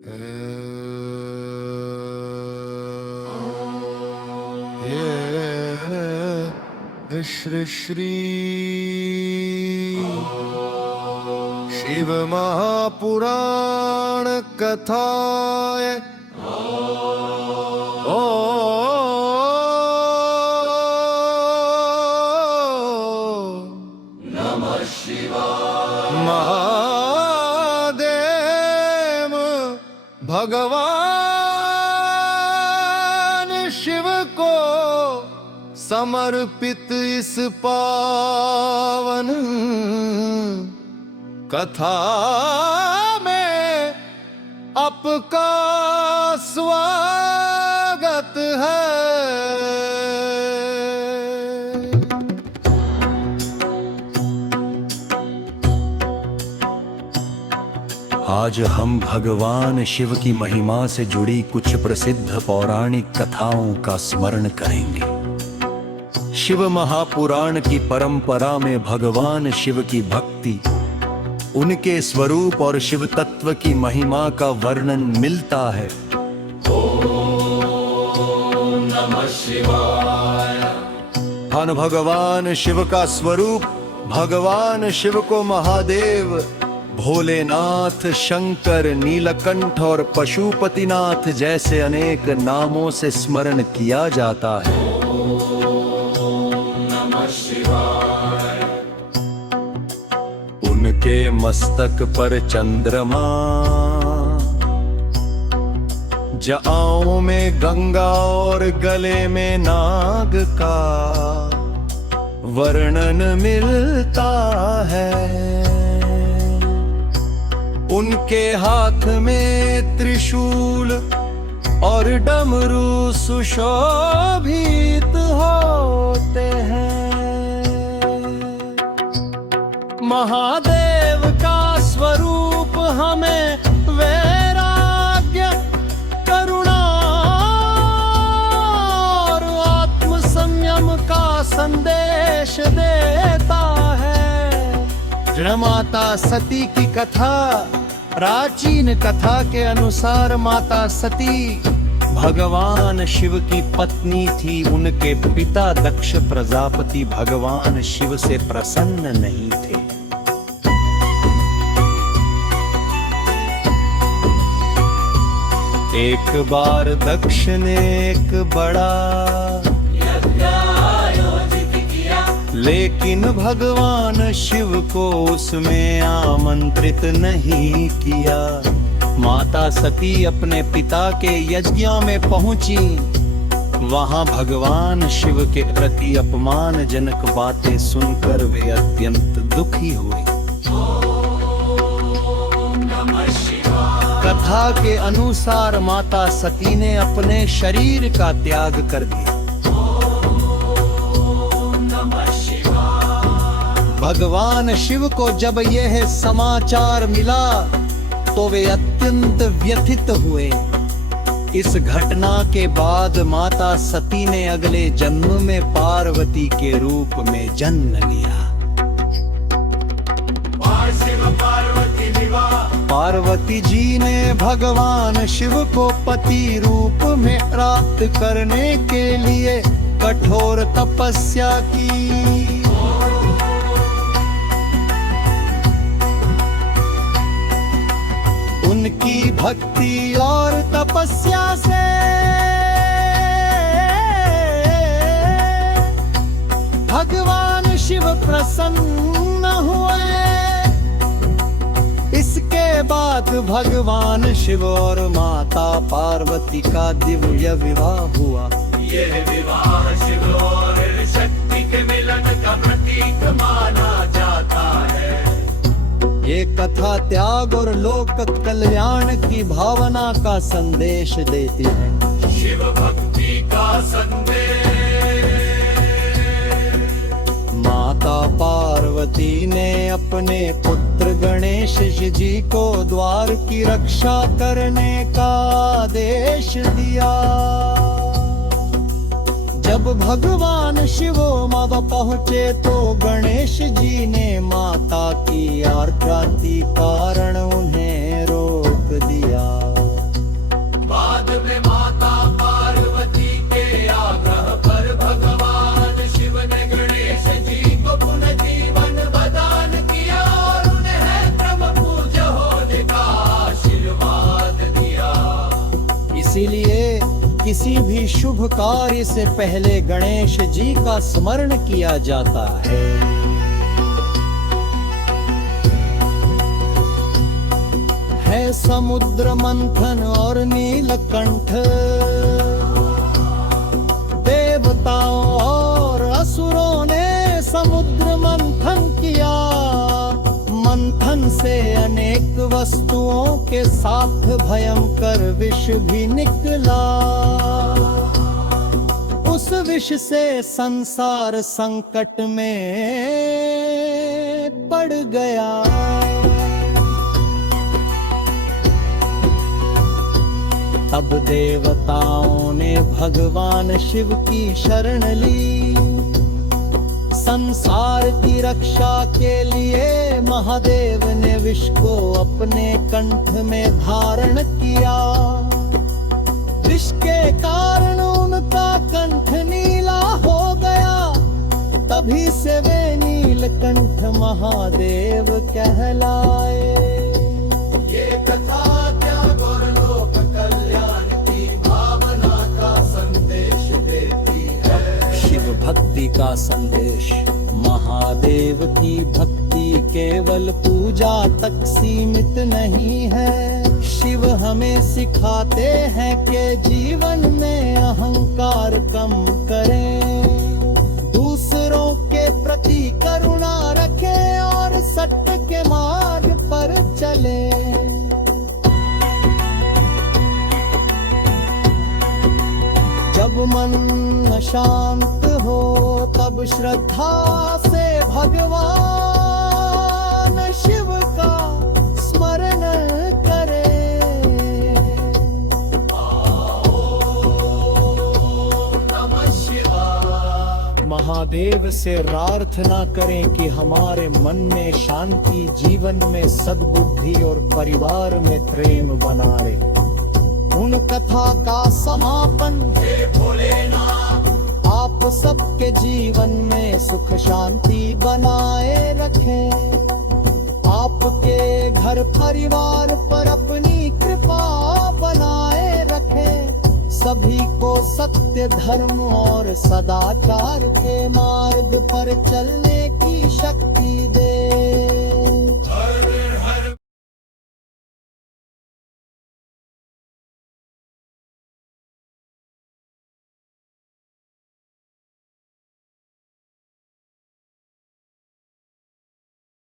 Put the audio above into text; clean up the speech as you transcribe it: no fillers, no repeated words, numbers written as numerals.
श्री श्री शिव महापुराण कथाय ओ नमः शिवाय। महादेव भगवान शिव को समर्पित इस पावन कथा में आपका स्वागत है। आज हम भगवान शिव की महिमा से जुड़ी कुछ प्रसिद्ध पौराणिक कथाओं का स्मरण करेंगे। शिव महापुराण की परंपरा में भगवान शिव की भक्ति, उनके स्वरूप और शिव तत्व की महिमा का वर्णन मिलता है। ओम नमः शिवाय। धन भगवान शिव का स्वरूप। भगवान शिव को महादेव, भोलेनाथ, शंकर, नीलकंठ और पशुपतिनाथ जैसे अनेक नामों से स्मरण किया जाता है। उनके मस्तक पर चंद्रमा, जाओं में गंगा और गले में नाग का वर्णन मिलता है। उनके हाथ में त्रिशूल और डमरू सुशोभित होते हैं। महादेव का स्वरूप हमें वैराग्य, करुणा और आत्म संयम का संदेश देता है। माता सती की कथा। प्राचीन कथा के अनुसार माता सती भगवान शिव की पत्नी थी। उनके पिता दक्ष प्रजापति भगवान शिव से प्रसन्न नहीं थे। एक बार दक्ष ने एक बड़ा यज्ञ आयोजित किया, लेकिन भगवान शिव को उसमें आमंत्रित नहीं किया। माता सती अपने पिता के यज्ञ में पहुंची। वहां भगवान शिव के प्रति अपमानजनक बातें सुनकर वे अत्यंत दुखी हुई। कथा के अनुसार माता सती ने अपने शरीर का त्याग कर दिया। भगवान शिव को जब यह समाचार मिला तो वे अत्यंत व्यथित हुए। इस घटना के बाद माता सती ने अगले जन्म में पार्वती के रूप में जन्म लिया। पार्वती जी ने भगवान शिव को पति रूप में प्राप्त करने के लिए कठोर तपस्या की। उनकी भक्ति और तपस्या से भगवान शिव प्रसन्न हुए। इसके बाद भगवान शिव और माता पार्वती का दिव्य विवाह हुआ। यह विवाह शिव और शक्ति के मिलन का प्रतीक माना जाता है। ये कथा त्याग और लोक कल्याण की भावना का संदेश देती है। शिव भक्ति का संदेश। माता पार्वती ने अपने पुत्र गणेश जी को द्वार की रक्षा करने का आदेश दिया। जब भगवान शिव माँ पहुँचे तो गणेश जी ने माता की आरती कारण उन्हें रोक दिया। किसी भी शुभ कार्य से पहले गणेश जी का स्मरण किया जाता है समुद्र मंथन और नीलकंठ, देवताओं और असुरों ने समुद्र मंथन किया। मंथन से अनेक वस्तुओं के साथ भयंकर विष भी निकला। उस विष से संसार संकट में पड़ गया। तब देवताओं ने भगवान शिव की शरण ली। संसार की रक्षा के लिए महादेव ने विष को अपने कंठ में धारण किया। विष के कारण उनका कंठ नीला हो गया। तभी से वे नीलकंठ महादेव कहलाए। ये कथा त्याग और लोक कल्याण की भावना का संदेश देती है। शिव भक्ति का संदेश। महादेव की भक्ति केवल पूजा तक सीमित नहीं है। शिव हमें सिखाते हैं कि जीवन में अहंकार कम करें, दूसरों के प्रति करुणा रखें और सत्य के मार्ग पर चलें। जब मन अशांत हो तब श्रद्धा से भगवान शिव का स्मरण करें। ओम नमः शिवाय। महादेव से प्रार्थना करें कि हमारे मन में शांति, जीवन में सद्बुद्धि और परिवार में प्रेम बना रहे। उन कथा का समापन हे भोलेनाथ आप सबके जीवन में सुख शांति बनाए रखें। आपके घर परिवार पर अपनी कृपा बनाए रखें। सभी को सत्य, धर्म और सदाचार के मार्ग पर चलने की शक्ति